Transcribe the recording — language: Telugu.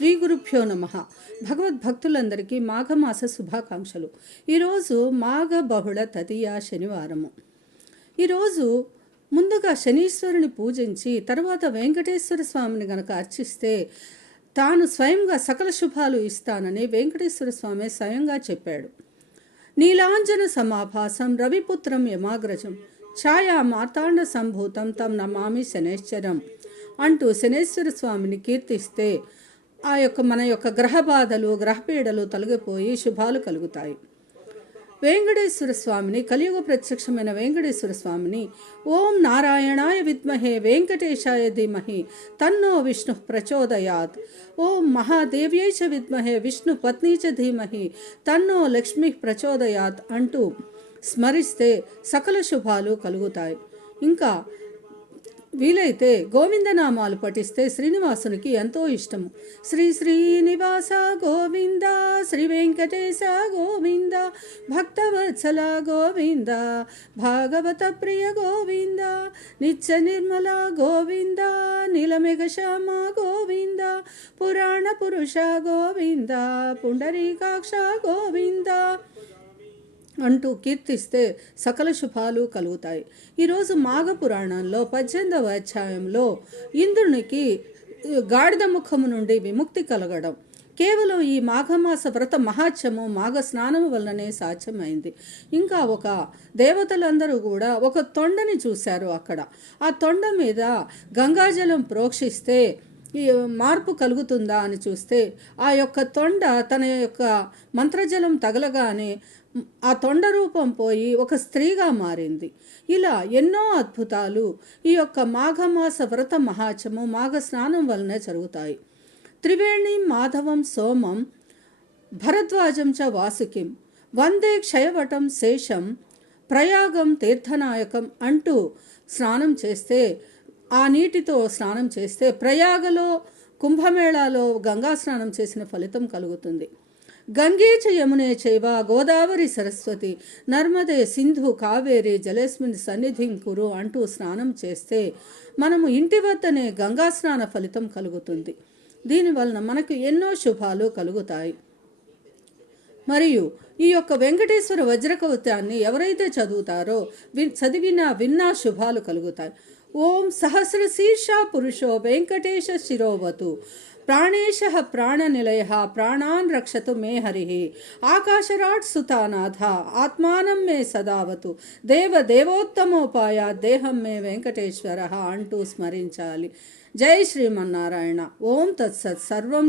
శ్రీ గురుభ్యో నమః. భగవద్భక్తులందరికీ మాఘమాస శుభాకాంక్షలు. ఈరోజు మాఘ బహుళ తదియ శనివారము. ఈరోజు ముందుగా శనీశ్వరుని పూజించి తర్వాత వెంకటేశ్వర స్వామిని గనక అర్చిస్తే తాను స్వయంగా సకల శుభాలు ఇస్తానని వెంకటేశ్వర స్వామి స్వయంగా చెప్పాడు. నీలాంజన సమాభాసం రవిపుత్రం యమాగ్రజం ఛాయా మార్తాండ సంభూతం తం నమామి శనేశ్వరం అంటూ శనేశ్వర స్వామిని కీర్తిస్తే మన యొక్క గ్రహ బాధలు గ్రహపీడలు తొలగిపోయి శుభాలు కలుగుతాయి. వెంకటేశ్వర స్వామిని కలియుగ ప్రత్యక్షమైన వెంకటేశ్వర స్వామిని ఓం నారాయణాయ విద్మహే వెంకటేశాయ ధీమహి తన్నో విష్ణు ప్రచోదయాత్, ఓం మహాదేవ్యై చ విద్మహే విష్ణు పత్ని చ ధీమహి తన్నో లక్ష్మి ప్రచోదయాత్ అంటూ స్మరిస్తే సకల శుభాలు కలుగుతాయి. ఇంకా వీలైతే గోవిందనామాలు పఠిస్తే శ్రీనివాసునికి ఎంతో ఇష్టము. శ్రీ శ్రీనివాస గోవింద, శ్రీ వెంకటేశ గోవింద, భక్తవత్సల గోవింద, భాగవత ప్రియ గోవింద, నిత్య నిర్మల గోవింద, నీలమేఘ శ్యామ గోవింద, పురాణ పురుష గోవింద, పుండరీకాక్ష గోవింద అంటూ కీర్తిస్తే సకల శుభాలు కలుగుతాయి. ఈరోజు మాఘ పురాణంలో 18వ అధ్యాయంలో ఇంద్రునికి గాడిద ముఖము నుండి విముక్తి కలగడం కేవలం ఈ మాఘమాస వ్రత మహాత్మ్యము మాఘ స్నానము వల్లనే సాధ్యమైంది. ఇంకా ఒక దేవతలందరూ కూడా ఒక తొండని చూశారు. అక్కడ ఆ తొండ మీద గంగాజలం ప్రోక్షిస్తే ఈ మార్పు కలుగుతుందా అని చూస్తే ఆ యొక్క తొండ తన యొక్క మంత్రజలం తగలగానే ఆ తొండ రూపం పోయి ఒక స్త్రీగా మారింది. ఇలా ఎన్నో అద్భుతాలు ఈ యొక్క మాఘమాస వ్రత మహాత్మ్యము మాఘ స్నానం వలన జరుగుతాయి. త్రివేణి మాధవం సోమం భరద్వాజం చ వాసుకిం వందే క్షయవటం శేషం ప్రయాగం తీర్థనాయకం అంటూ స్నానం చేస్తే, ఆ నీటితో స్నానం చేస్తే ప్రయాగలో కుంభమేళాలో గంగా స్నానం చేసిన ఫలితం కలుగుతుంది. గంగే చ యమునే చైవ గోదావరి సరస్వతి నర్మదే సింధు కావేరి జలేస్మిన్ సన్నిధిం కురు అంటూ స్నానం చేస్తే మనము ఇంటి వద్దనే గంగా స్నాన ఫలితం కలుగుతుంది. దీనివలన మనకు ఎన్నో శుభాలు కలుగుతాయి. మరియు ఈ యొక్క వెంకటేశ్వర వజ్రకవచాన్ని ఎవరైతే చదువుతారో విన్నా శుభాలు కలుగుతాయి. ఓం సహస్ర శీర్ష పురుషో వెంకటేశ శిరోవతు ప్రాణేశ ప్రాణనిలయ ప్రాణాన్ రక్షతు మే హరి ఆకాశరాట్ సుతానాథ ఆత్మానం మే సదావతు దేవోత్తమోపాయ దేహం మే వెంకటేశ్వర అంటూ స్మరించాలి. జై శ్రీమన్నారాయణ. ఓం తత్సత్. సర్వం